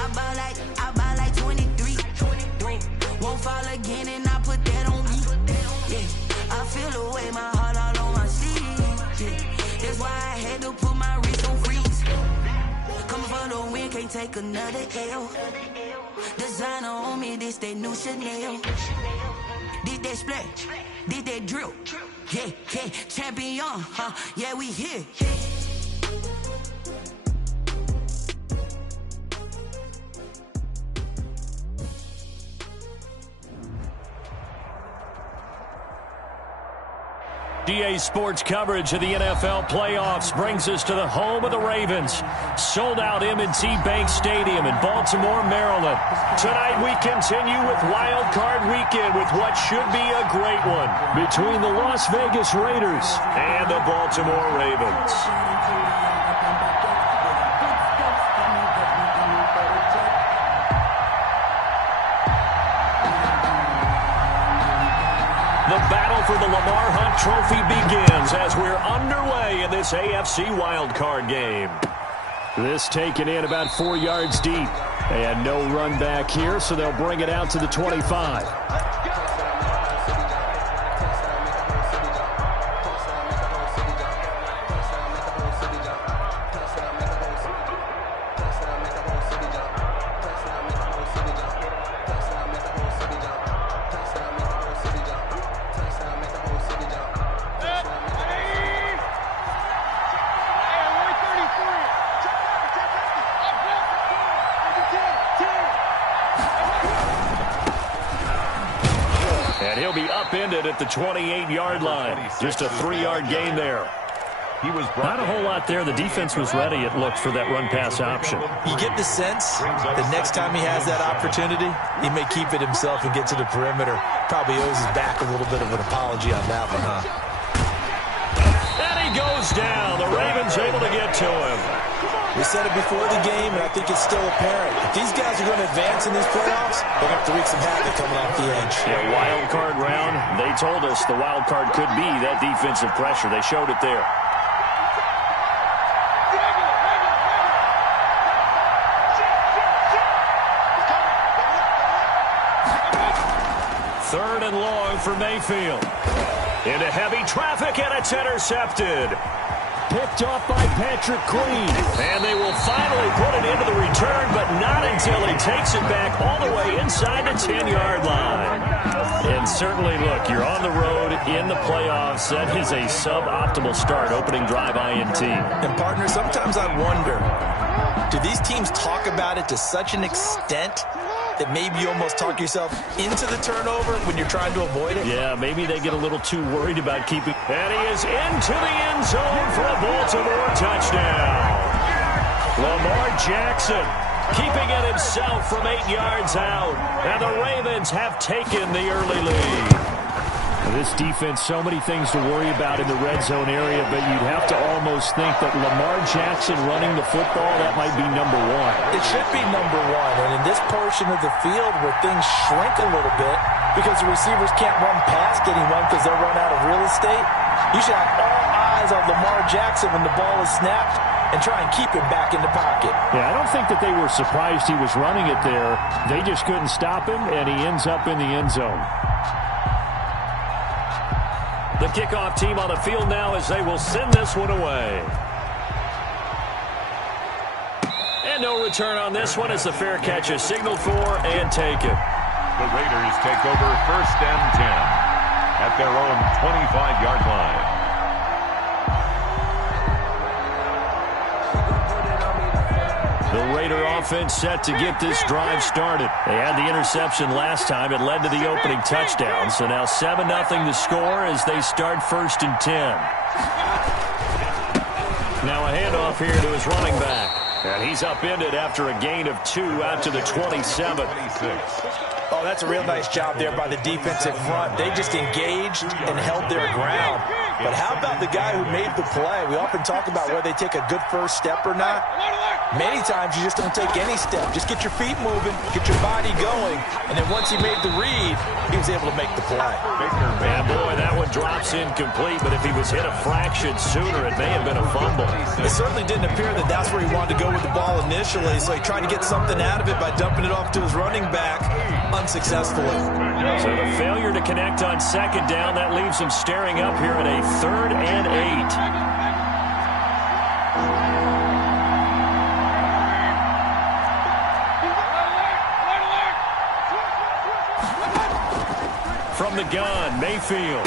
I ball like 23. Won't fall again and I put that on me. Yeah, I feel the way, my heart all on my sleeve. Yeah, that's why I had to put my wrist on freeze. Coming for the win, can't take another L. Designer on me, this that new Chanel. Did that splash, did that drill. Yeah, yeah, champion, huh? Yeah, we here. EA Sports coverage of the NFL playoffs brings us to the home of the Ravens. Sold out M&T Bank Stadium in Baltimore, Maryland. Tonight we continue with Wild Card Weekend with what should be a great one between the Las Vegas Raiders and the Baltimore Ravens. The battle for the Lamar Hunt Trophy begins as we're underway in this AFC wildcard game. This taken in about 4 yards deep. And no run back here, so they'll bring it out to the 25. And he'll be upended at the 28-yard line. Just a 3-yard gain there. Not a whole lot there. The defense was ready, it looked, for that run-pass option. You get the sense that next time he has that opportunity, he may keep it himself and get to the perimeter. Probably owes his back a little bit of an apology on that one, huh? And he goes down. The Ravens able to get to him. We said it before the game, and I think it's still apparent. If these guys are going to advance in these playoffs, they're going to have to wreak some havoc coming off the edge. Yeah, wild card round. They told us the wild card could be that defensive pressure. They showed it there. Third and long for Mayfield. Into heavy traffic, and it's intercepted. Picked off by Patrick Queen. And they will finally put it into the return, but not until he takes it back all the way inside the 10-yard line. And certainly, look, you're on the road in the playoffs. That is a suboptimal start, opening drive INT. And, partner, sometimes I wonder, do these teams talk about it to such an extent that maybe you almost talk yourself into the turnover when you're trying to avoid it? Yeah, maybe they get a little too worried about keeping. And he is into the end zone for a Baltimore touchdown. Lamar Jackson keeping it himself from 8 yards out. And the Ravens have taken the early lead. This defense, so many things to worry about in the red zone area, but you'd have to almost think that Lamar Jackson running the football, that might be number one. It should be number one, and in this portion of the field where things shrink a little bit because the receivers can't run past anyone because they'll run out of real estate, you should have all eyes on Lamar Jackson when the ball is snapped and try and keep him back in the pocket. Yeah, I don't think that they were surprised he was running it there. They just couldn't stop him, and he ends up in the end zone. The kickoff team on the field now as they will send this one away. And no return on this one as the fair catch is signaled for and taken. The Raiders take over 1st and 10 at their own 25-yard line. The Raider offense set to get this drive started. They had the interception last time. It led to the opening touchdown. So now 7-0 to score as they start 1st and 10. Now a handoff here to his running back. And he's upended after a gain of 2 out to the 27. Oh, that's a real nice job there by the defensive front. They just engaged and held their ground. But how about the guy who made the play? We often talk about whether they take a good first step or not. Many times you just don't take any step. Just get your feet moving, get your body going, and then once he made the read, he was able to make the play. And boy, that one drops incomplete, but if he was hit a fraction sooner, it may have been a fumble. It certainly didn't appear that that's where he wanted to go with the ball initially, so he tried to get something out of it by dumping it off to his running back unsuccessfully. So the failure to connect on second down, that leaves him staring up here at a 3rd and 8. From the gun, Mayfield.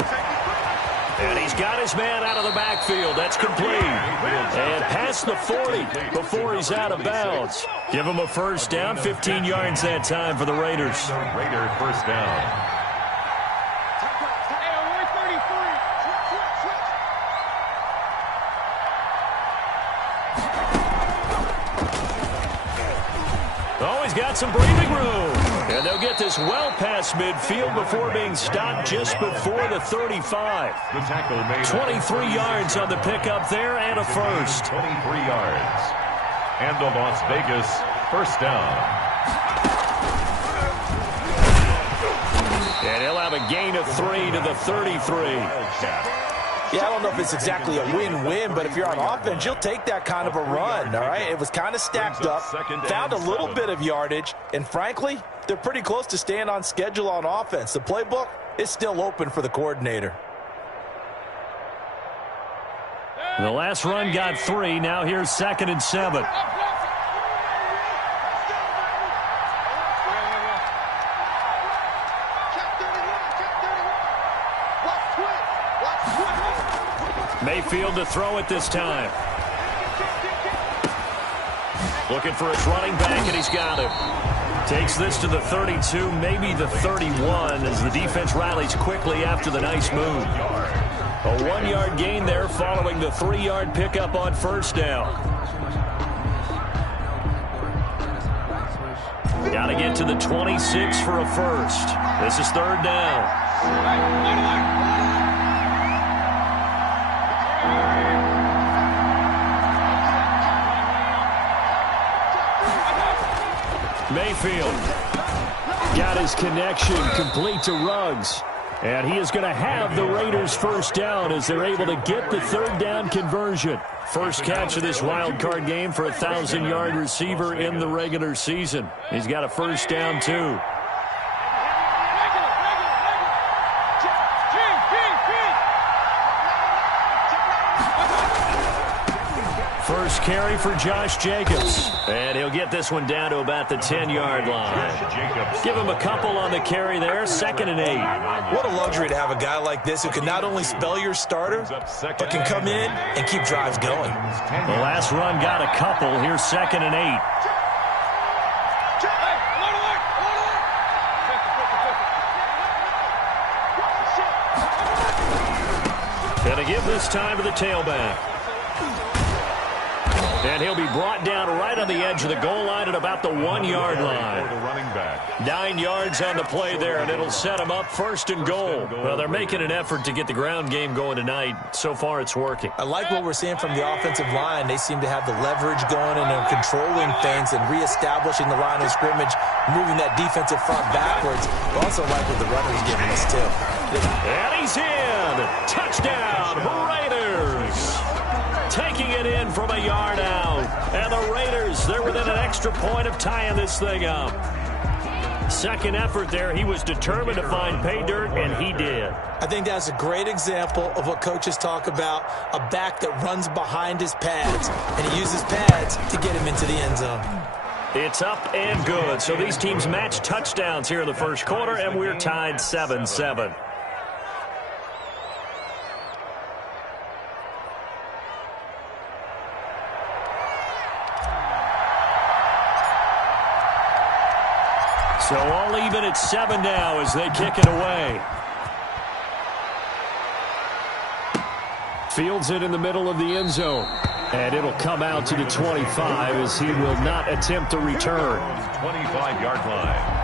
And he's got his man out of the backfield. That's complete. And past the 40 before he's out of bounds. Give him a first down, 15 yards that time for the Raiders. Raider first down. Oh, he's got some breathing room. And they'll get this well past midfield before being stopped just before the 35. The tackle made 23 yards on the pickup there and a first. 23 yards. And the Las Vegas first down. And he'll have a gain of 3 to the 33. Yeah, I don't know if it's exactly a win-win, but if you're on offense, you'll take that kind of a run, all right? It was kind of stacked up, found a little bit of yardage, and frankly, they're pretty close to staying on schedule on offense. The playbook is still open for the coordinator. The last run got 3. Now here's 2nd and 7. Mayfield to throw it this time. Looking for his running back, and he's got him. Takes this to the 32, maybe the 31, as the defense rallies quickly after the nice move. A 1-yard gain there following the 3-yard pickup on first down. Got to get to the 26 for a first. This is 3rd down. Mayfield got his connection complete to Ruggs. And he is going to have the Raiders first down as they're able to get the 3rd down conversion. First catch of this wild card game for a 1,000-yard receiver in the regular season. He's got a first down, too. First carry for Josh Jacobs. And he'll get this one down to about the 10-yard line. Give him a couple on the carry there. 2nd and 8. What a luxury to have a guy like this who can not only spell your starter, but can come in and keep drives going. The last run got a couple. Here's 2nd and 8. Gonna give this time to the tailback. And he'll be brought down right on the edge of the goal line at about the 1-yard line. 9 yards on the play there, and it'll set him up 1st and goal. Well, they're making an effort to get the ground game going tonight. So far, it's working. I like what we're seeing from the offensive line. They seem to have the leverage going, and they're controlling things and reestablishing the line of scrimmage, moving that defensive front backwards. I also like what the runner's giving us, too. And he's in. Touchdown, Raiders. Taking it in from a yard out. And the Raiders, they're within an extra point of tying this thing up. Second effort there. He was determined to find pay dirt, and he did. I think that's a great example of what coaches talk about, a back that runs behind his pads, and he uses pads to get him into the end zone. It's up and good. So these teams match touchdowns here in the first quarter, and we're tied 7-7. So all even at 7 now as they kick it away. Fields it in the middle of the end zone. And it'll come out to the 25 as he will not attempt to return. 25-yard line.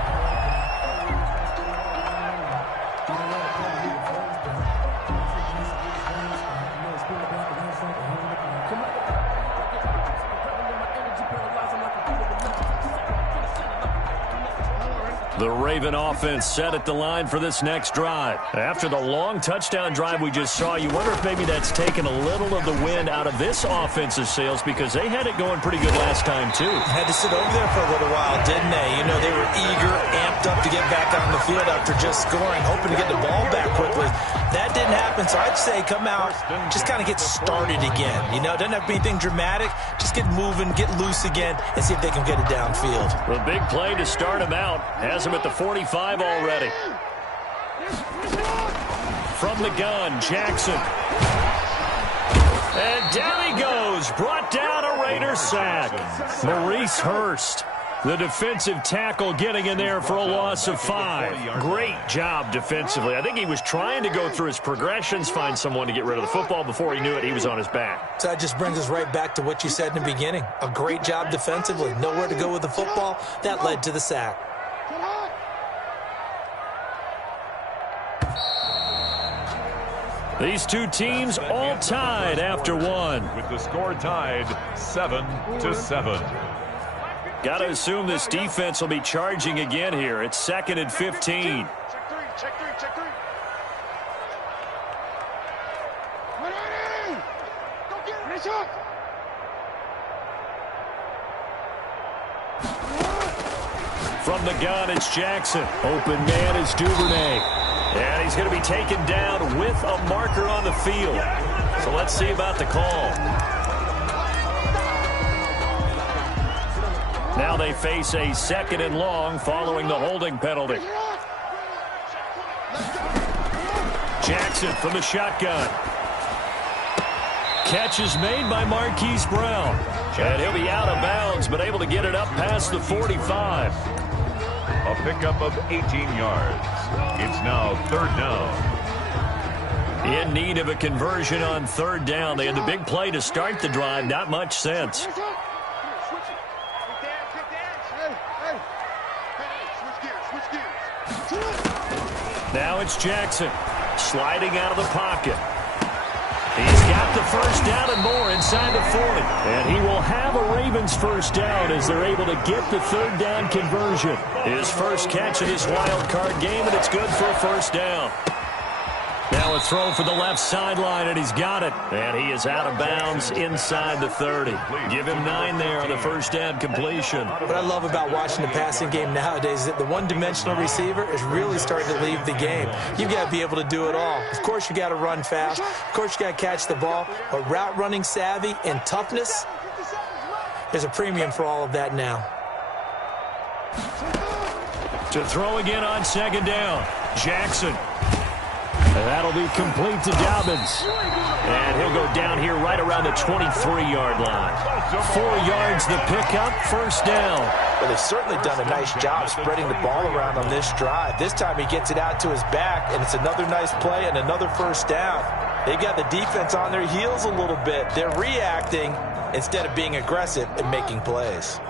The Raven offense set at the line for this next drive. After the long touchdown drive we just saw, you wonder if maybe that's taken a little of the wind out of this offense's sails because they had it going pretty good last time, too. Had to sit over there for a little while, didn't they? You know, they were eager, amped up to get back on the field after just scoring, hoping to get the ball back quickly. That didn't happen, so I'd say come out, just kind of get started again. You know, it doesn't have to be anything dramatic. Just get moving, get loose again, and see if they can get it downfield. The big play to start him out has him at the 45 already. From the gun, Jackson. And down he goes. Brought down a Raider sack. Maurice Hurst, the defensive tackle, getting in there for a loss of 5. Great job defensively. I think he was trying to go through his progressions, find someone to get rid of the football. Before he knew it, he was on his back. So that just brings us right back to what you said in the beginning. A great job defensively. Nowhere to go with the football. That led to the sack. These two teams all tied after one. With the score tied 7-7. Got to assume this defense will be charging again here. It's 2nd and 15. Check three. Go get it. Nice shot. From the gun, it's Jackson. Open man is Duvernay. And he's going to be taken down with a marker on the field. So let's see about the call. Now they face a 2nd and long following the holding penalty. Jackson from the shotgun. Catch is made by Marquise Brown. And he'll be out of bounds, but able to get it up past the 45. A pickup of 18 yards. It's now 3rd down. In need of a conversion on 3rd down. They had the big play to start the drive. Not much sense. Now it's Jackson sliding out of the pocket. He's got the 1st down and more inside the 40. And he will have a Ravens 1st down as they're able to get the 3rd down conversion. His first catch of this wild card game, and it's good for a 1st down. Now a throw for the left sideline, and he's got it. And he is out of bounds inside the 30. Give him 9 there on the 1st down completion. What I love about watching the passing game nowadays is that the one-dimensional receiver is really starting to leave the game. You've got to be able to do it all. Of course, you got to run fast. Of course, you got to catch the ball. But route running savvy and toughness, there's a premium for all of that now. To throw again on 2nd down, Jackson. And that'll be complete to Dobbins. And he'll go down here right around the 23-yard line. 4 yards the pickup, 1st down. Well, they've certainly done a nice job spreading the ball around on this drive. This time he gets it out to his back, and it's another nice play and another 1st down. They've got the defense on their heels a little bit. They're reacting instead of being aggressive and making plays.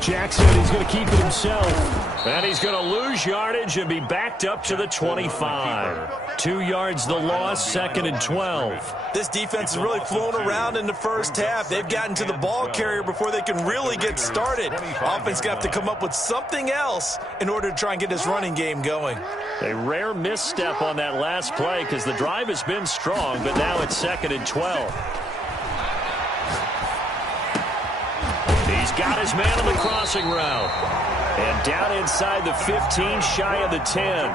Jackson, he's going to keep it himself. And he's going to lose yardage and be backed up to the 25. 2 yards the loss, 2nd and 12. This defense has really flown around in the 1st half. They've gotten to the ball carrier before they can really get started. Offense got to come up with something else in order to try and get this running game going. A rare misstep on that last play because the drive has been strong, but now it's 2nd and 12. He's got his man on the crossing route. And down inside the 15, shy of the 10.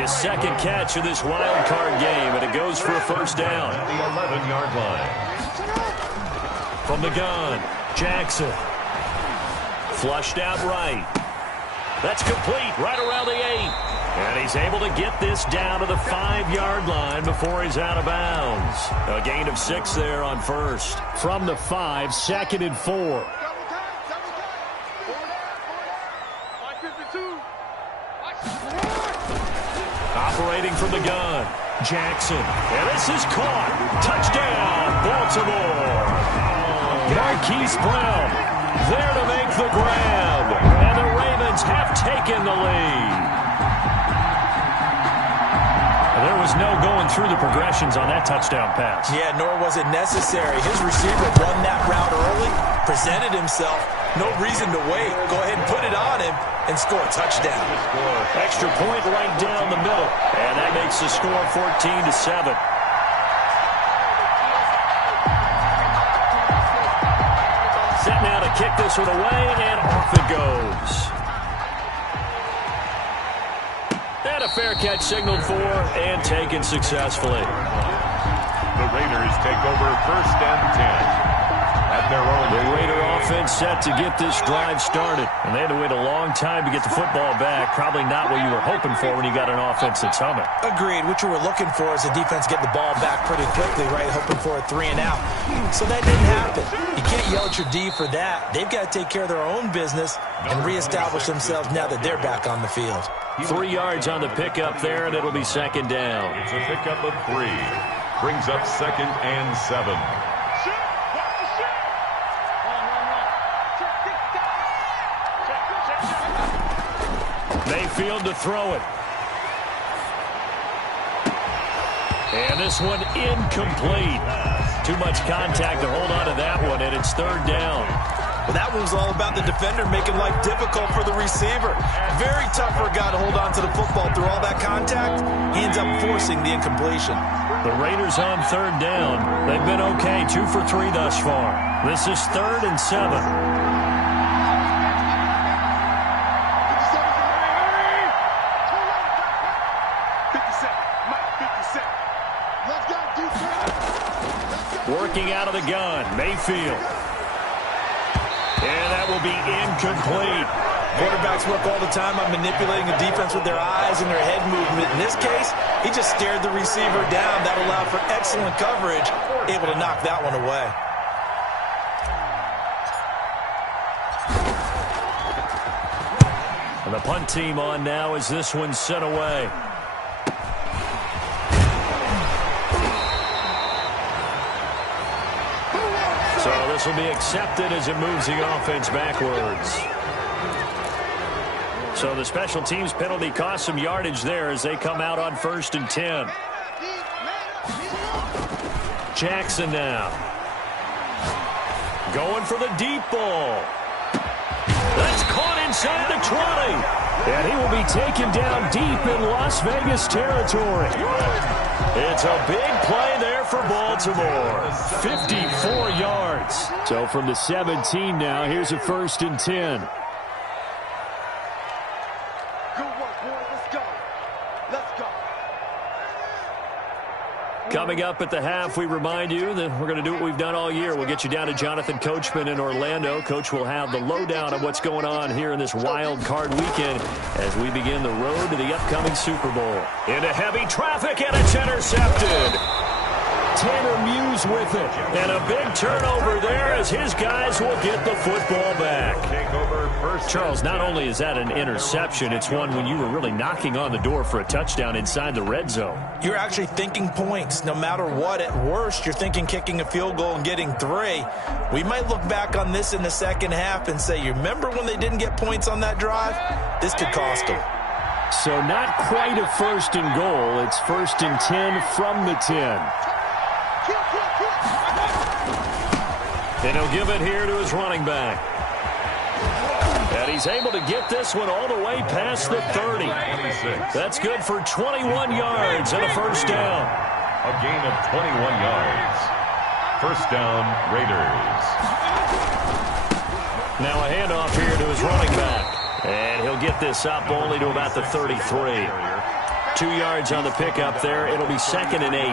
His 2nd catch of this wild card game, and it goes for a 1st down. At the 11-yard line. From the gun, Jackson. Flushed out right. That's complete right around the 8. And he's able to get this down to the 5-yard line before he's out of bounds. A gain of 6 there on 1st. From the 5, 2nd and 4. Operating from the gun, Jackson. And this is caught. Touchdown, Baltimore. Marquise Brown there to make the grab. And the Ravens have taken the lead. was no going through the progressions on that touchdown pass. Yeah, nor was it necessary. His receiver won that route early, presented himself. No reason to wait. Go ahead and put it on him and score a touchdown. Extra point right down the middle. And that makes the score 14-7. Set now to kick this one away, and off it goes. And a fair catch signaled for and taken successfully. The Raiders take over 1st and 10. At their own. The Raider offense set to get this drive started. And they had to wait a long time to get the football back. Probably not what you were hoping for when you got an offense that's humming. Agreed. What you were looking for is the defense get the ball back pretty quickly, right? Hoping for a 3-and-out. So that didn't happen. You can't yell at your D for that. They've got to take care of their own business and reestablish themselves now that they're back on the field. 3 yards on the pickup there, and it'll be 2nd down. It's a pickup of 3. Brings up 2nd and 7. Mayfield to throw it. And this one incomplete. Too much contact to hold on to that one, and it's 3rd down. Well, that one was all about the defender making life difficult for the receiver. Very tough for a guy to hold on to the football through all that contact. He ends up forcing the incompletion. The Raiders on 3rd down. They've been okay, 2 for 3 thus far. This is 3rd and 7. Working out of the gun, Mayfield. And that will be incomplete. Quarterbacks work all the time on manipulating a defense with their eyes and their head movement. In this case, he just stared the receiver down. That allowed for excellent coverage, able to knock that one away. And the punt team on now as this one's sent away. So this will be accepted as it moves the offense backwards. So the special teams penalty cost some yardage there as they come out on 1st and 10. Jackson now. Going for the deep ball. That's caught inside the 20. And he will be taken down deep in Las Vegas territory. It's a big play there for Baltimore. 54 yards. So from the 17 now, here's a 1st and 10. Good work, boy. Let's go. Let's go. Coming up at the half, we remind you that we're going to do what we've done all year. We'll get you down to Jonathan Coachman in Orlando. Coach will have the lowdown of what's going on here in this wild card weekend as we begin the road to the upcoming Super Bowl. Into heavy traffic, and it's intercepted. Tanner Muse with it. And a big turnover there as his guys will get the football back. Charles, not only is that an interception, it's one when you were really knocking on the door for a touchdown inside the red zone. You're actually thinking points. No matter what, at worst, you're thinking kicking a field goal and getting 3. We might look back on this in the second half and say, you remember when they didn't get points on that drive? This could cost them. So not quite a 1st and goal. It's 1st and 10 from the 10. And he'll give it here to his running back. And he's able to get this one all the way past the 30. That's good for 21 yards and a 1st down. A gain of 21 yards. 1st down, Raiders. Now a handoff here to his running back. And he'll get this up only to about the 33. 2 yards on the pickup there. It'll be 2nd and 8.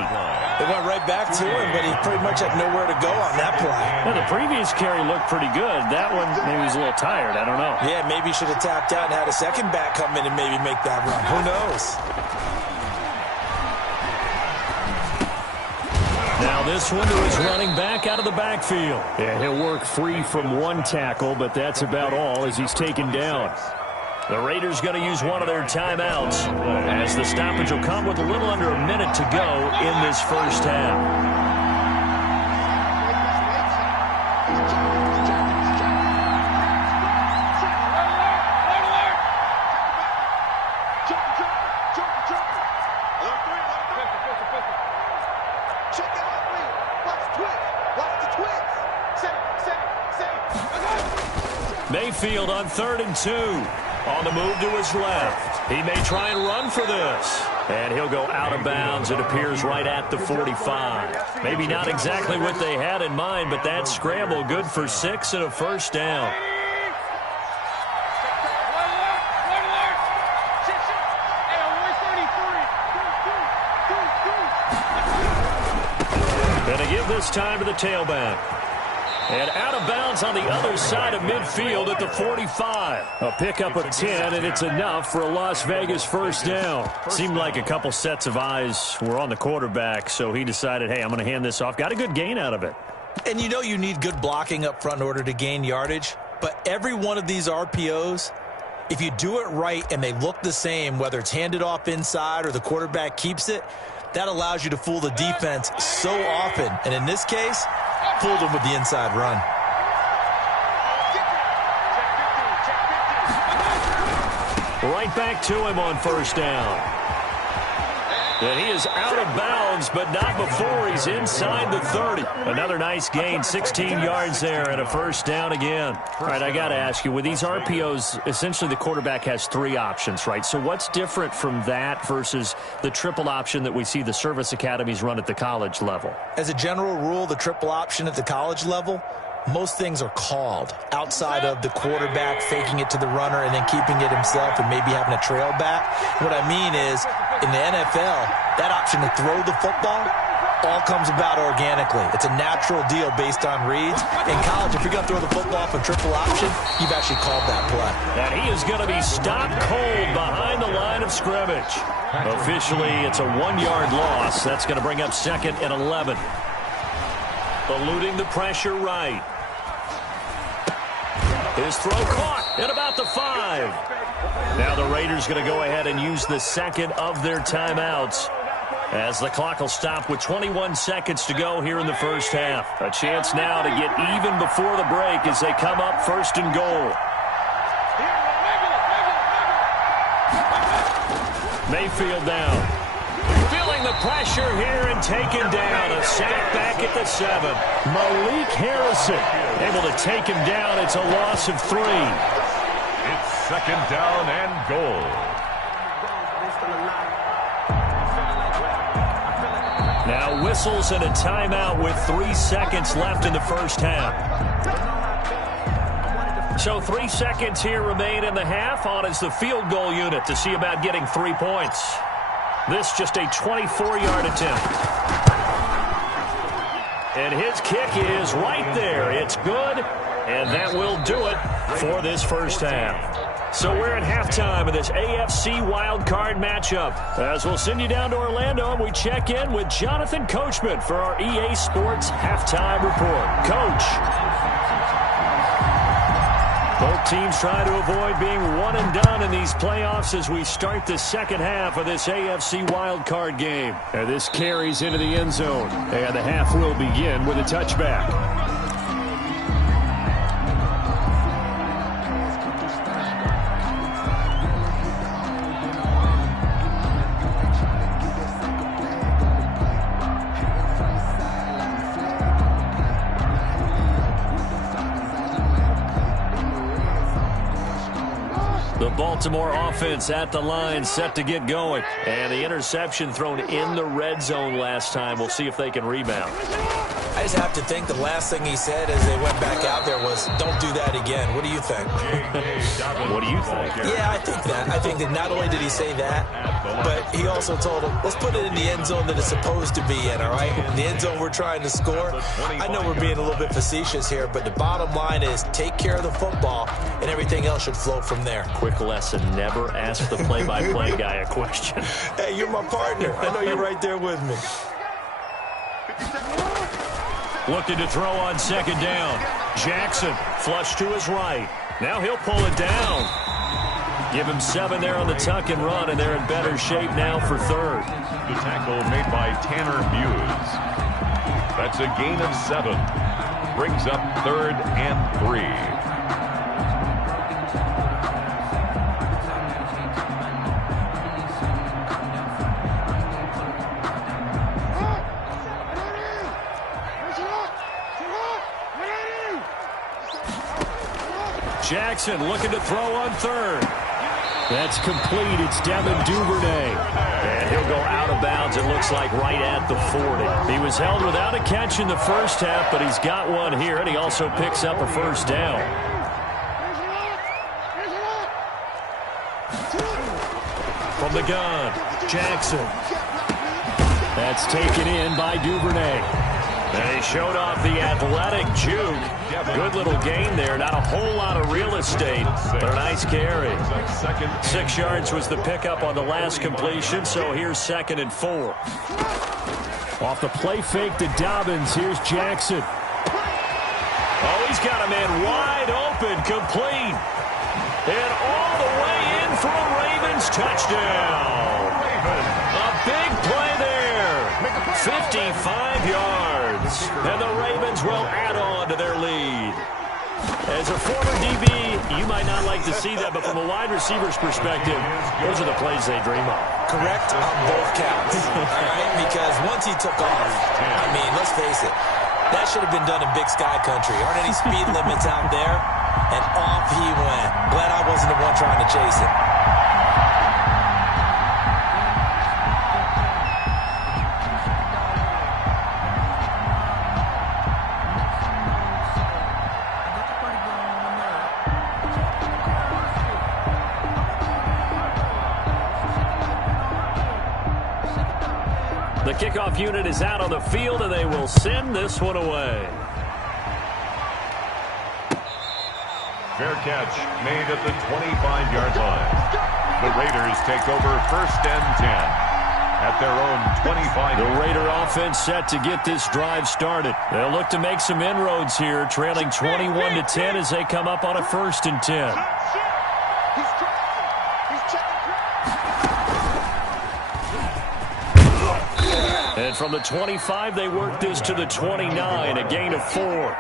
They went right back to him, but he pretty much had nowhere to go on that play. Well, the previous carry looked pretty good. That one, maybe he was a little tired. I don't know. Yeah, maybe he should have tapped out and had a second back come in and maybe make that run. Who knows? Now this one to his running back out of the backfield. And he'll work free from one tackle, but that's about all as he's taken down. The Raiders going to use one of their timeouts as the stoppage will come with a little under a minute to go in this 1st half. midfield on 3rd and 2. On the move to his left. He may try and run for this. And he'll go out of bounds, it appears, right at the 45. Maybe not exactly what they had in mind, but that scramble good for 6 and a first down. And to give this time to the tailback. And out of bounds on the other side of midfield at the 45. A pickup of 10, and it's enough for a Las Vegas first down. Seemed like a couple sets of eyes were on the quarterback, so he decided, hey, I'm going to hand this off. Got a good gain out of it. And you know you need good blocking up front in order to gain yardage, but every one of these RPOs, if you do it right and they look the same, whether it's handed off inside or the quarterback keeps it, that allows you to fool the defense so often. And in this case, fooled him with the inside run. Right back to him on first down. And he is out of bounds, but not before he's inside the 30. Another nice gain, 16 yards there, and a first down again. All right, I got to ask you, with these RPOs, essentially the quarterback has 3 options, right? So what's different from that versus the triple option that we see the service academies run at the college level? As a general rule, the triple option at the college level, most things are called outside of the quarterback faking it to the runner and then keeping it himself and maybe having a trail back. What I mean is, in the NFL, that option to throw the football all comes about organically. It's a natural deal based on reads. In college, if you're going to throw the football for triple option, you've actually called that play. And he is going to be stopped cold behind the line of scrimmage. Officially, it's a 1-yard loss. That's going to bring up 2nd and 11. Eluding the pressure right. His throw caught at about the 5. Now the Raiders going to go ahead and use the second of their timeouts as the clock will stop with 21 seconds to go here in the first half. A chance now to get even before the break as they come up 1st and goal. Mayfield down. Feeling the pressure here and taken down. A sack back at the 7. Malik Harrison able to take him down. It's a loss of 3. It's 2nd down and goal. Now whistles and a timeout with 3 seconds left in the first half. So 3 seconds here remain in the half. On is the field goal unit to see about getting 3 points. This just a 24-yard attempt. And his kick is right there. It's good, and that will do it for this first half. So we're at halftime of this AFC wildcard matchup. As we'll send you down to Orlando, and we check in with Jonathan Coachman for our EA Sports Halftime Report. Coach. Both teams try to avoid being one and done in these playoffs as we start the second half of this AFC wildcard game. And this carries into the end zone. And the half will begin with a touchback. Baltimore offense at the line, set to get going. And the interception thrown in the red zone last time. We'll see if they can rebound. I just have to think the last thing he said as they went back out there was, don't do that again. What do you think? What do you think? Yeah, I think that. I think that not only did he say that, but he also told him, let's put it in the end zone that it's supposed to be in, all right? The end zone we're trying to score. I know we're being a little bit facetious here, but the bottom line is take care of the football, and everything else should flow from there. Quick lesson, never ask the play-by-play guy a question. Hey, you're my partner. I know you're right there with me. Looking to throw on second down. Jackson flush to his right. Now he'll pull it down. Give him 7 there on the tuck and run, and they're in better shape now for third. The tackle made by Tanner Muse. That's a gain of 7. Brings up 3rd and 3. Jackson looking to throw on third. That's complete. It's Devin Duvernay. And he'll go out of bounds, it looks like, right at the 40. He was held without a catch in the first half, but he's got one here, and he also picks up a first down. From the gun, Jackson. That's taken in by Duvernay. And he showed off the athletic juke. Good little gain there. Not a whole lot of real estate, but a nice carry. 6 yards was the pickup on the last completion, so here's 2nd and 4. Off the play fake to Dobbins, here's Jackson. Oh, he's got a man wide open, complete. And all the way in for a Ravens touchdown. A big play there. 55 yards. And the Ravens will add on to their lead. As a former DB, you might not like to see that, but from a wide receiver's perspective, those are the plays they dream of. Correct on both counts. All right? Because once he took off, I mean, let's face it, that should have been done in Big Sky Country. Aren't any speed limits out there? And off he went. Glad I wasn't the one trying to chase him. The kickoff unit is out on the field, and they will send this one away. Fair catch made at the 25-yard line. The Raiders take over 1st and 10 at their own 25. The Raider offense set to get this drive started. They'll look to make some inroads here, trailing 21-10 as they come up on a 1st and 10. And from the 25, they work this to the 29, a gain of 4.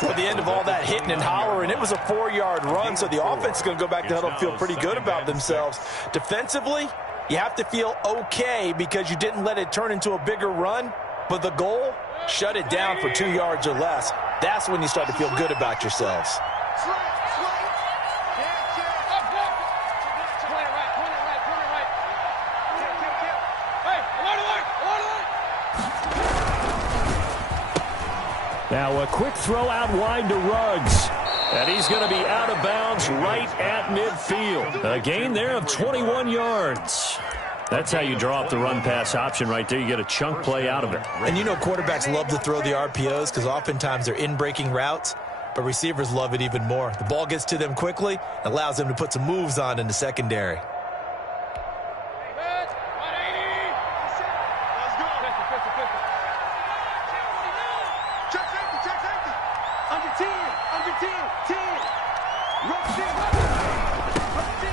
For the end of all that hitting and hollering, it was a 4-yard run, so the offense is going to go back to huddle, feel pretty good about themselves. Defensively, you have to feel okay because you didn't let it turn into a bigger run, but the goal, shut it down for 2 yards or less. That's when you start to feel good about yourselves. Now a quick throw out wide to Ruggs. And he's going to be out of bounds right at midfield. A gain there of 21 yards. That's how you draw up the run-pass option right there. You get a chunk play out of it. And you know quarterbacks love to throw the RPOs because oftentimes they're in-breaking routes, but receivers love it even more. The ball gets to them quickly, allows them to put some moves on in the secondary.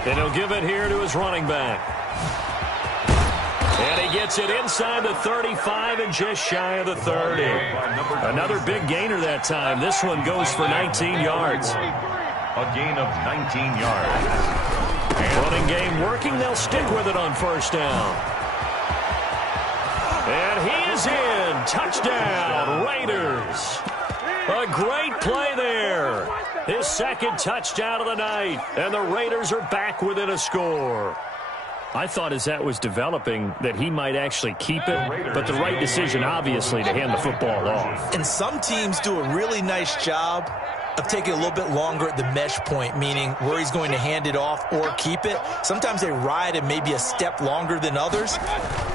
And he'll give it here to his running back. And he gets it inside the 35 and just shy of the 30. Another big gainer that time. This one goes for 19 yards. A gain of 19 yards. Running game working. They'll stick with it on 1st down. And he is in. Touchdown, Raiders. A great play there. His 2nd touchdown of the night. And the Raiders are back within a score. I thought as that was developing that he might actually keep it, but the right decision, obviously, to hand the football off. And some teams do a really nice job of taking a little bit longer at the mesh point, meaning where he's going to hand it off or keep it. Sometimes they ride it maybe a step longer than others.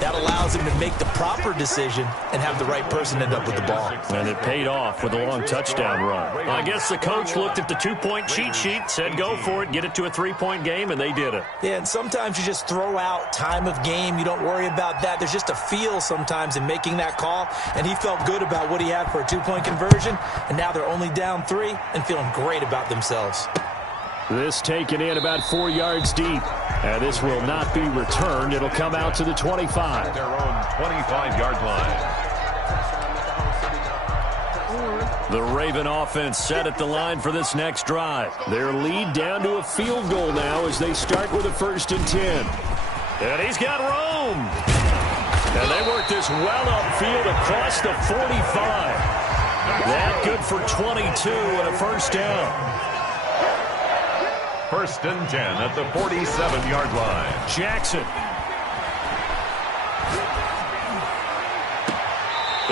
That allows him to make the proper decision and have the right person end up with the ball. And it paid off with a long touchdown run. I guess the coach looked at the 2-point cheat sheet, said go for it, get it to a 3-point game, and they did it. Yeah, and sometimes you just throw out time of game. You don't worry about that. There's just a feel sometimes in making that call, and he felt good about what he had for a 2-point conversion, and now they're only down 3 and feeling great about themselves. This taken in about 4 yards deep. And this will not be returned. It'll come out to the 25. Their own 25-yard line. The Raven offense set at the line for this next drive. Their lead down to a field goal now as they start with a 1st and 10. And he's got room. And they work this well upfield across the 45. That good for 22 and a 1st down. First and 10 at the 47-yard line. Jackson.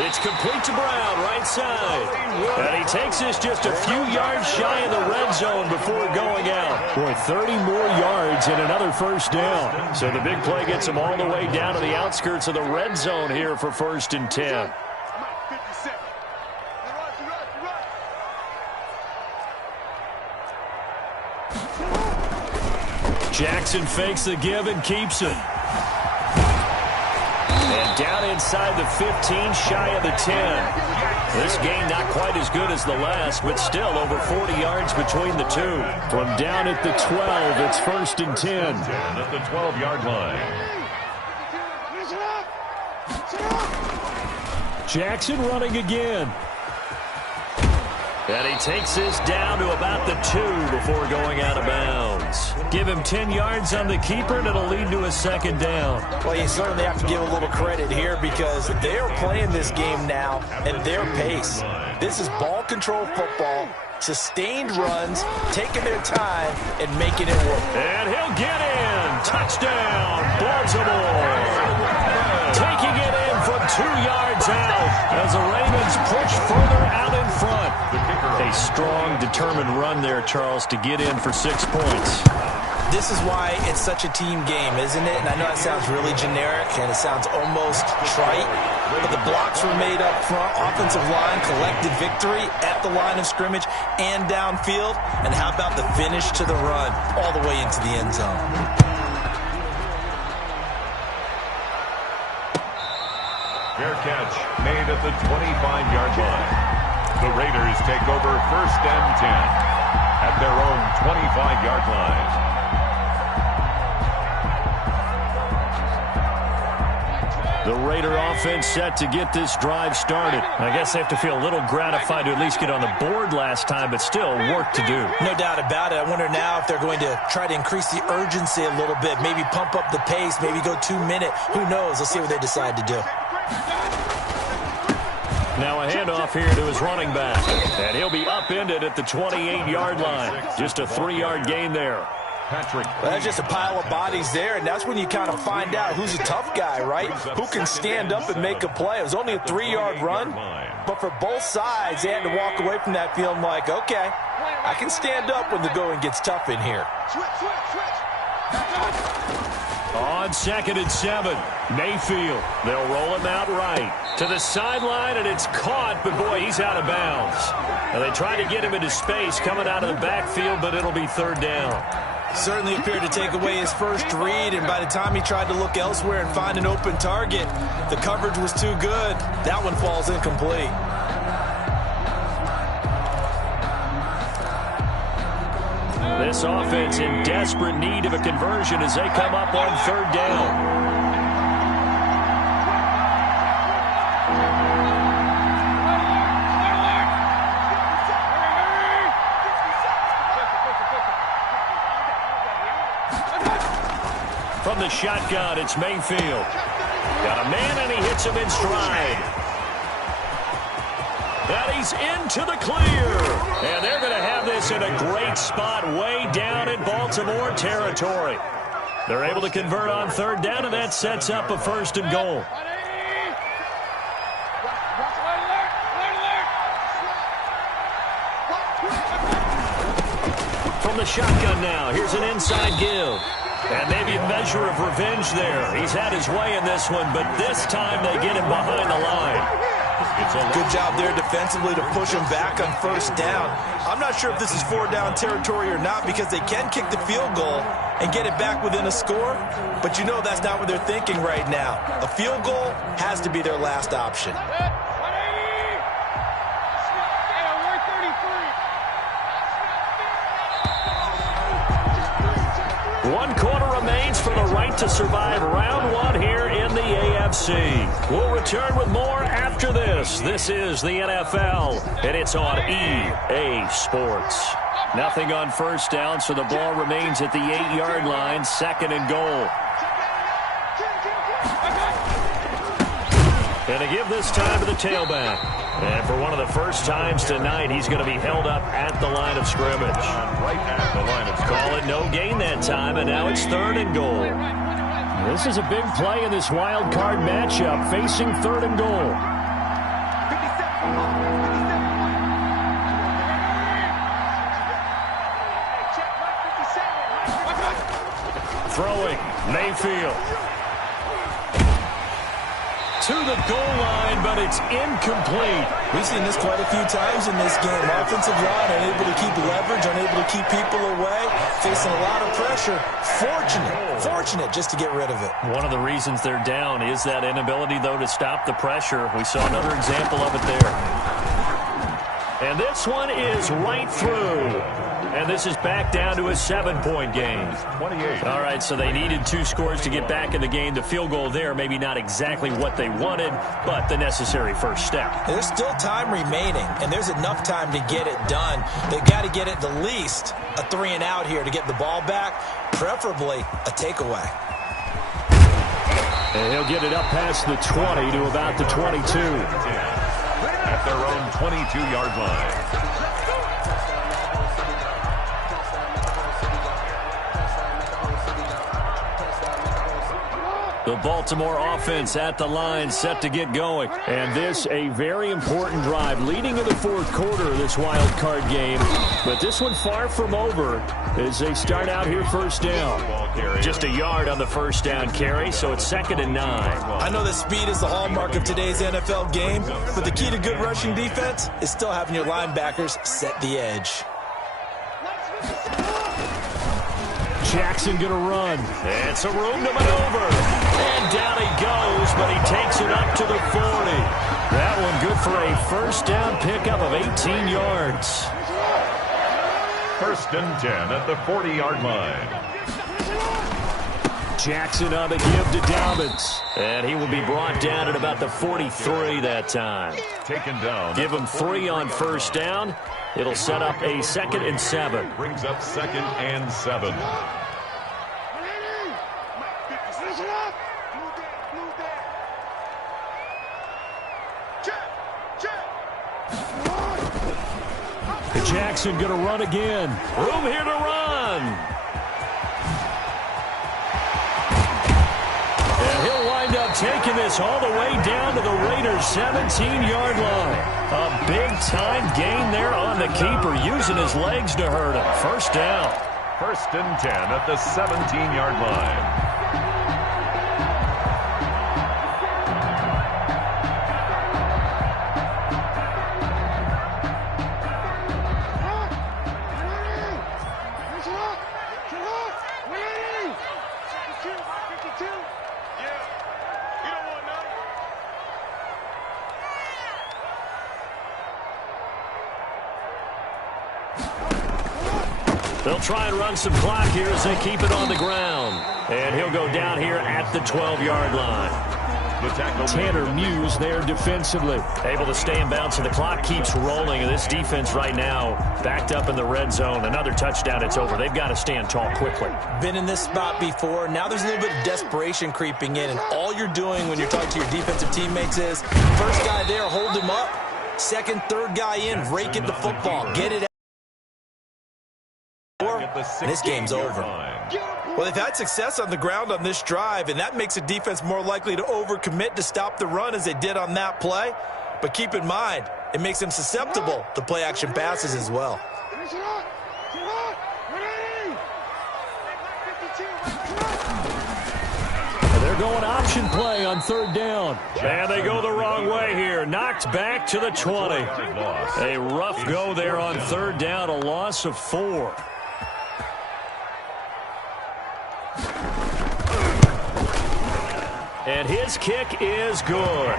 It's complete to Brown, right side. And he takes this just a few yards shy of the red zone before going out. Boy, 30 more yards and another first down. So the big play gets him all the way down to the outskirts of the red zone here for first and 10. Jackson fakes the give and keeps it. And down inside the 15, shy of the 10. This game not quite as good as the last, but still over 40 yards between the two. From down at the 12, it's first and 10. At the 12-yard line. Jackson running again. And he takes this down to about the 2 before going out of bounds. Give him 10 yards on the keeper, and it'll lead to a second down. Well, you certainly have to give a little credit here because they are playing this game now at their pace. This is ball control football, sustained runs, taking their time, and making it work. And he'll get in. Touchdown, Baltimore. Taking it in from 2 yards out as the Ravens push further out in front. A strong, determined run there, Charles, to get in for 6 points. This is why it's such a team game, isn't it? And I know that sounds really generic and it sounds almost trite, but the blocks were made up front. Offensive line collected victory at the line of scrimmage and downfield. And how about the finish to the run all the way into the end zone? Fair catch made at the 25-yard line. The Raiders take over first and 10 at their own 25-yard line. The Raider offense set to get this drive started. I guess they have to feel a little gratified to at least get on the board last time, but still work to do. No doubt about it. I wonder now if they're going to try to increase the urgency a little bit, maybe pump up the pace, maybe go 2 minute. Who knows? Let's see what they decide to do. Now a handoff here to his running back. And he'll be upended at the 28-yard line. Just a 3-yard gain there. Patrick. Well, that's just a pile of bodies there, and that's when you kind of find out who's a tough guy, right? Who can stand up and make a play. It was only a 3-yard run, but for both sides, they had to walk away from that feeling like, okay, I can stand up when the going gets tough in here. On 2nd and 7, Mayfield. They'll roll him out right to the sideline, and it's caught, but boy, he's out of bounds. Now they try to get him into space coming out of the backfield, but it'll be 3rd down. Certainly appeared to take away his first read, and by the time he tried to look elsewhere and find an open target, the coverage was too good. That one falls incomplete. This offense in desperate need of a conversion as they come up on 3rd down. From the shotgun, it's Mayfield. Got a man, and he hits him in stride. And he's into the clear. And they're going to have this in a great spot way down in Baltimore territory. They're able to convert on 3rd down, and that sets up a 1st and goal. From the shotgun now, here's an inside give. And maybe a measure of revenge there. He's had his way in this one, but this time they get him behind the line. Good job there defensively to push him back on 1st down. I'm not sure if this is 4-down territory or not because they can kick the field goal and get it back within a score, but you know that's not what they're thinking right now. A field goal has to be their last option. One quarter remains for the right to survive round 1 here in the AFC. We'll return with more after this. This is the NFL, and it's on EA Sports. Nothing on 1st down, so the ball remains at the 8-yard line, 2nd and goal. And to give this time to the tailback. And for one of the first times tonight, he's going to be held up at the line of scrimmage. Right at the line of scrimmage. Call it no gain that time, and now it's 3rd and goal. This is a big play in this wild card matchup, facing 3rd and goal. Throwing, Mayfield. To the goal line, but it's incomplete. We've seen this quite a few times in this game. Offensive line unable to keep leverage, unable to keep people away, facing a lot of pressure. Fortunate just to get rid of it. One of the reasons they're down is that inability, though, to stop the pressure. We saw another example of it there. And this one is right through. And this is back down to a 7-point game. 28. All right, so they needed 2 scores to get back in the game. The field goal there, maybe not exactly what they wanted, but the necessary first step. There's still time remaining, and there's enough time to get it done. They've got to get at the least a 3-and-out here to get the ball back, preferably a takeaway. And he'll get it up past the 20 to about the 22. At their own 22-yard line. The Baltimore offense at the line, set to get going. And this, a very important drive leading in the 4th quarter of this wild card game. But this one far from over as they start out here 1st down. Just a yard on the 1st down carry, so it's 2nd and 9. I know that speed is the hallmark of today's NFL game, but the key to good rushing defense is still having your linebackers set the edge. Jackson going to run. It's a room to maneuver. And down he goes, but he takes it up to the 40. That one good for a 1st down pickup of 18 yards. 1st and 10 at the 40-yard line. Jackson on the give to Dobbins. And he will be brought down at about the 43 that time. Taken down. Give him 3 on 1st down. It'll set up a 2nd and 7. Brings up 2nd and 7. Jackson going to run again. Room here to run. And he'll wind up taking this all the way down to the Raiders' 17-yard line. A big-time gain there on the keeper, using his legs to hurt him. 1st down. 1st and 10 at the 17-yard line. They'll try and run some clock here as they keep it on the ground. And he'll go down here at the 12-yard line. Tanner Muse there defensively. Able to stay in bounds, so the clock keeps rolling. And this defense right now backed up in the red zone. Another touchdown, it's over. They've got to stand tall quickly. Been in this spot before. Now there's a little bit of desperation creeping in. And all you're doing when you're talking to your defensive teammates is, first guy there, hold him up. Second, third guy in, rake at the football. Get it out. And this game's over. Well, they've had success on the ground on this drive, and that makes a defense more likely to overcommit to stop the run as they did on that play. But keep in mind, it makes them susceptible to play-action passes as well. They're going option play on 3rd down. And they go the wrong way here. Knocked back to the 20. A rough go there on 3rd down, a loss of 4. And his kick is good.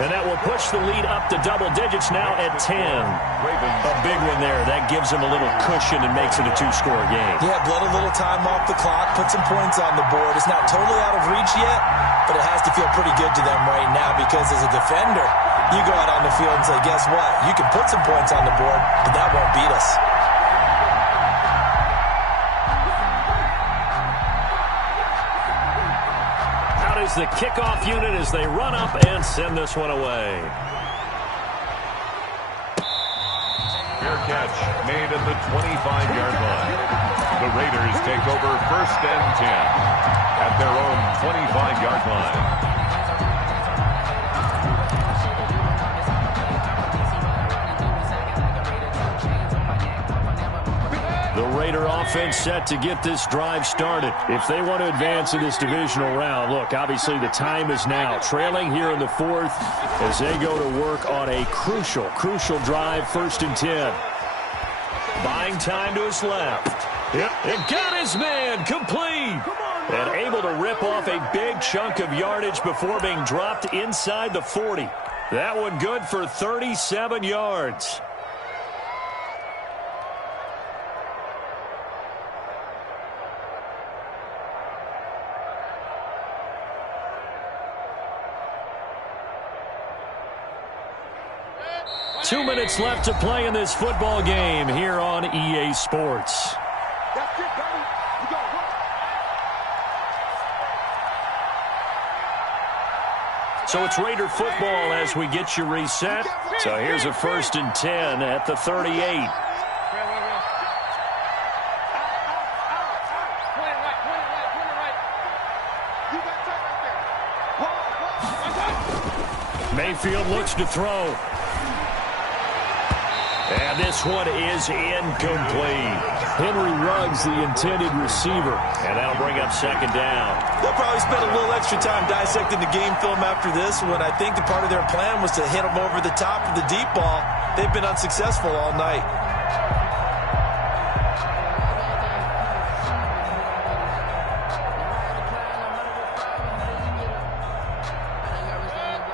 And that will push the lead up to double digits now at 10. A big one there. That gives them a little cushion and makes it a 2-score game. Yeah, bled a little time off the clock, put some points on the board. It's not totally out of reach yet, but it has to feel pretty good to them right now because as a defender, you go out on the field and say, guess what? You can put some points on the board, but that won't beat us. Is the kickoff unit as they run up and send this one away. Fair catch made at the 25-yard line. The Raiders take over 1st and 10 at their own 25-yard line. The Raider offense set to get this drive started. If they want to advance in this divisional round, look, obviously the time is now. Trailing here in the 4th as they go to work on a crucial drive, 1st and 10. Buying time to his left. Yep, and got his man complete. And able to rip off a big chunk of yardage before being dropped inside the 40. That one good for 37 yards. Two minutes left to play in this football game here on EA Sports. That's it, buddy. You got to work. So it's Raider football as we get you reset. So here's a 1st and 10 at the 38. Mayfield looks to throw. And this one is incomplete. Henry Ruggs, the intended receiver. And that'll bring up 2nd down. They'll probably spend a little extra time dissecting the game film after this one. I think the part of their plan was to hit them over the top of the deep ball. They've been unsuccessful all night.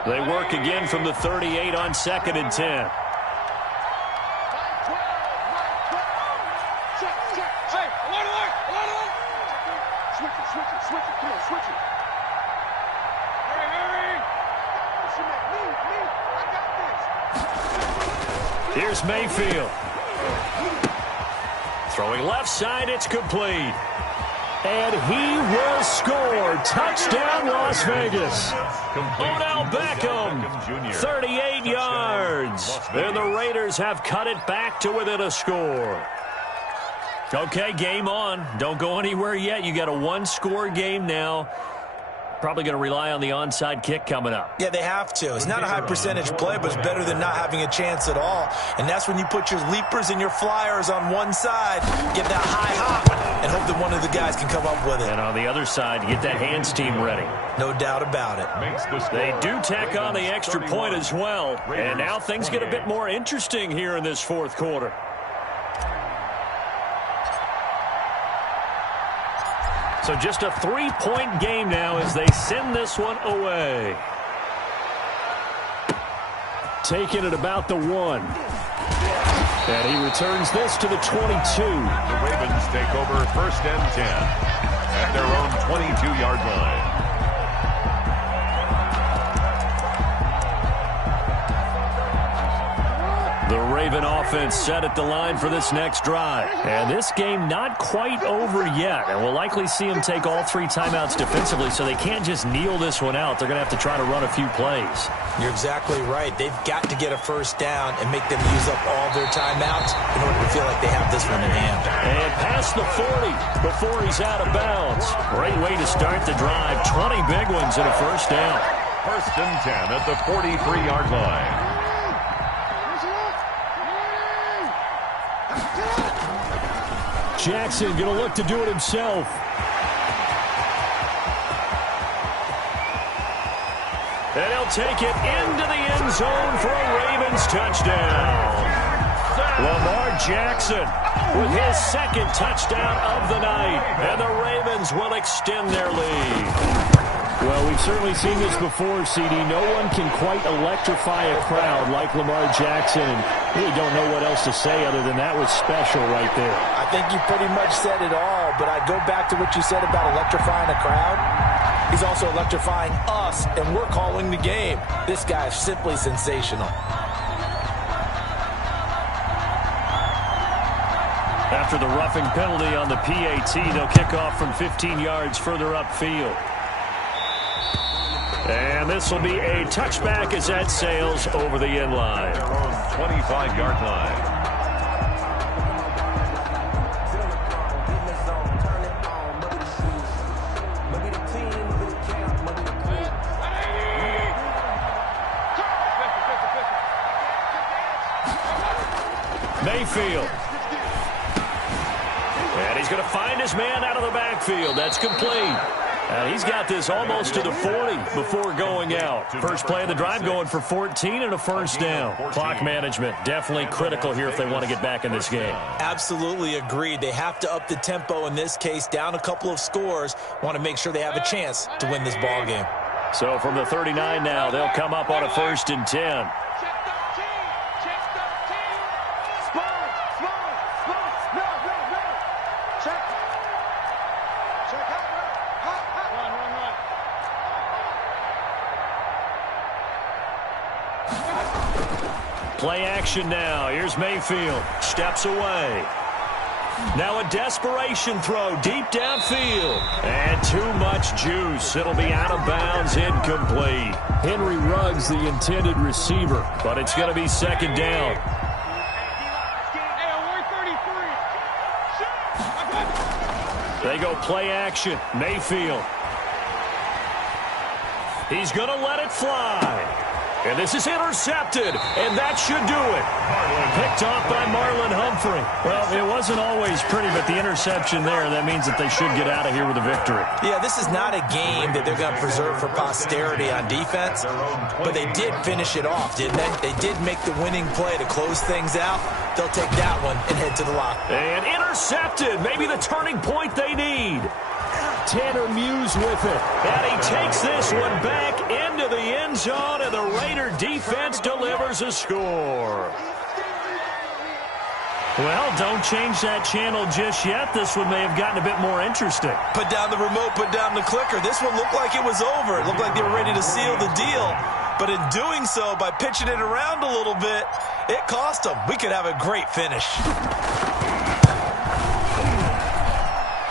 They work again from the 38 on 2nd and 10. Here's Mayfield. Throwing left side, it's complete. And he will score. Touchdown, Las Vegas. Odell Beckham, 38 yards. And the Raiders have cut it back to within a score. Okay, game on. Don't go anywhere yet. You got a 1-score game now. Probably going to rely on the onside kick coming up. Yeah, they have to. It's not a high percentage play, but it's better than not having a chance at all. And that's when you put your leapers and your flyers on one side, get that high hop, and hope that one of the guys can come up with it. And on the other side, get that hands team ready. No doubt about it. They do tack on the extra point as well. And now things get a bit more interesting here in this 4th quarter. So just a 3-point game now as they send this one away. Taking it about the 1. And he returns this to the 22. The Ravens take over 1st and 10 at their own 22-yard line. The Raven offense set at the line for this next drive. And this game not quite over yet. And we'll likely see them take all 3 timeouts defensively, so they can't just kneel this one out. They're going to have to try to run a few plays. You're exactly right. They've got to get a 1st down and make them use up all their timeouts in order to feel like they have this one in hand. And past the 40 before he's out of bounds. Great way to start the drive. 20 big ones and a 1st down. 1st and 10 at the 43-yard line. Jackson going to look to do it himself. And he'll take it into the end zone for a Ravens touchdown. Lamar Jackson with his 2nd touchdown of the night. And the Ravens will extend their lead. Well, we've certainly seen this before, CD. No one can quite electrify a crowd like Lamar Jackson. And really don't know what else to say other than that was special right there. I think you pretty much said it all, but I go back to what you said about electrifying a crowd. He's also electrifying us, and we're calling the game. This guy is simply sensational. After the roughing penalty on the PAT, they'll kick off from 15 yards further upfield. And this will be a touchback as that sails over the end line. 25-yard line. Mayfield. And he's going to find his man out of the backfield. That's complete. And he's got this almost to the 40 before going out. First play of the drive going for 14 and a first down. Clock management definitely critical here if they want to get back in this game. Absolutely agreed. They have to up the tempo in this case, down a couple of scores. Want to make sure they have a chance to win this ball game. So from the 39 now, they'll come up on a 1st and 10. Play action now. Here's Mayfield. Steps away. Now a desperation throw deep downfield. And too much juice. It'll be out of bounds, incomplete. Henry Ruggs, the intended receiver, but it's going to be 2nd down. They go play action. Mayfield. He's going to let it fly. And this is intercepted, and that should do it. Picked off by Marlon Humphrey. Well, it wasn't always pretty, but the interception there, that means that they should get out of here with a victory. Yeah, this is not a game that they're going to preserve for posterity on defense, but they did finish it off, didn't they? They did make the winning play to close things out. They'll take that one and head to the locker. And intercepted, maybe the turning point they need. Tanner Muse with it. And he takes this one back into the end zone, and the Raider defense delivers a score. Well, don't change that channel just yet. This one may have gotten a bit more interesting. Put down the remote, put down the clicker. This one looked like it was over. It looked like they were ready to seal the deal. But in doing so, by pitching it around a little bit, it cost them. We could have a great finish.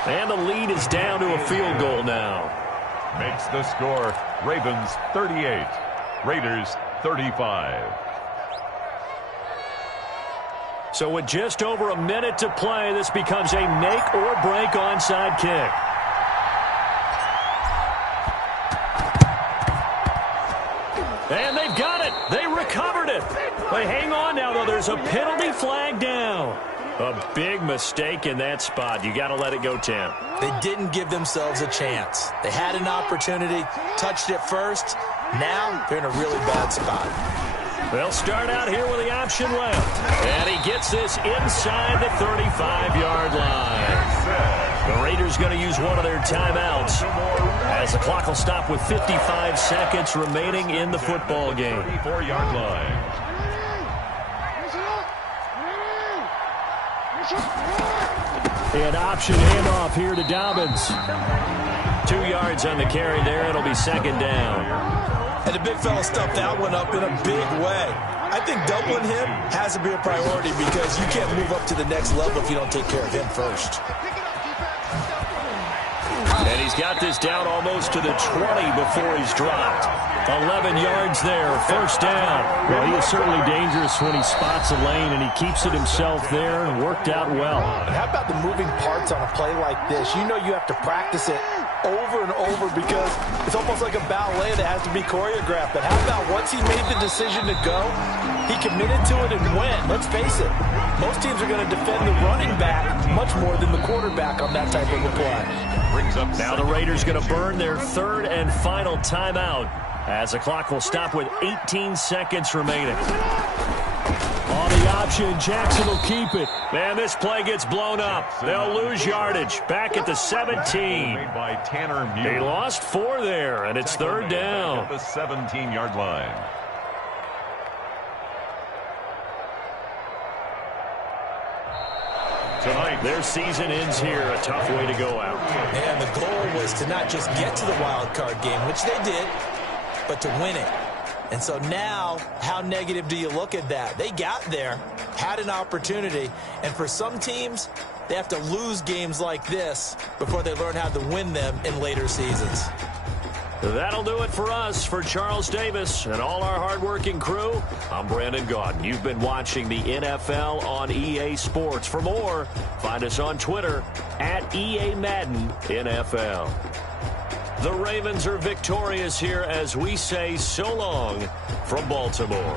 And the lead is down to a field goal now. Makes the score Ravens 38, Raiders 35. So with just over a minute to play, this becomes a make or break onside kick. And they've got it. They recovered it. But hang on now, though. There's a penalty flag down. A big mistake in that spot. You got to let it go, Tim. They didn't give themselves a chance. They had an opportunity, touched it first. Now they're in a really bad spot. They'll start out here with the option left. And he gets this inside the 35-yard line. The Raiders going to use one of their timeouts as the clock will stop with 55 seconds remaining in the football game. 34-yard line. An option handoff here to Dobbins. 2 yards on the carry there. It'll be 2nd down. And the big fella stuffed that one up in a big way. I think doubling him has to be a priority because you can't move up to the next level if you don't take care of him first. And he's got this down almost to the 20 before he's dropped. 11 yards there, 1st down. Well, he is certainly dangerous when he spots a lane, and he keeps it himself there and worked out well. And how about the moving parts on a play like this? You know you have to practice it over and over because it's almost like a ballet that has to be choreographed. But how about once he made the decision to go, he committed to it and went. Let's face it, most teams are going to defend the running back much more than the quarterback on that type of a play. Now the Raiders going to burn their 3rd and final timeout as the clock will stop with 18 seconds remaining. On the option, Jackson will keep it. Man, this play gets blown up. They'll lose yardage. Back at the 17. By Tanner Muse. They lost 4 there, and it's 3rd down. At the 17-yard line. Tonight, their season ends here. A tough way to go out. And the goal was to not just get to the wild card game, which they did, but to win it. And so now, how negative do you look at that? They got there, had an opportunity, and for some teams, they have to lose games like this before they learn how to win them in later seasons. That'll do it for us. For Charles Davis and all our hardworking crew, I'm Brandon Gaudin. You've been watching the NFL on EA Sports. For more, find us on Twitter at EA Madden NFL. The Ravens are victorious here as we say so long from Baltimore.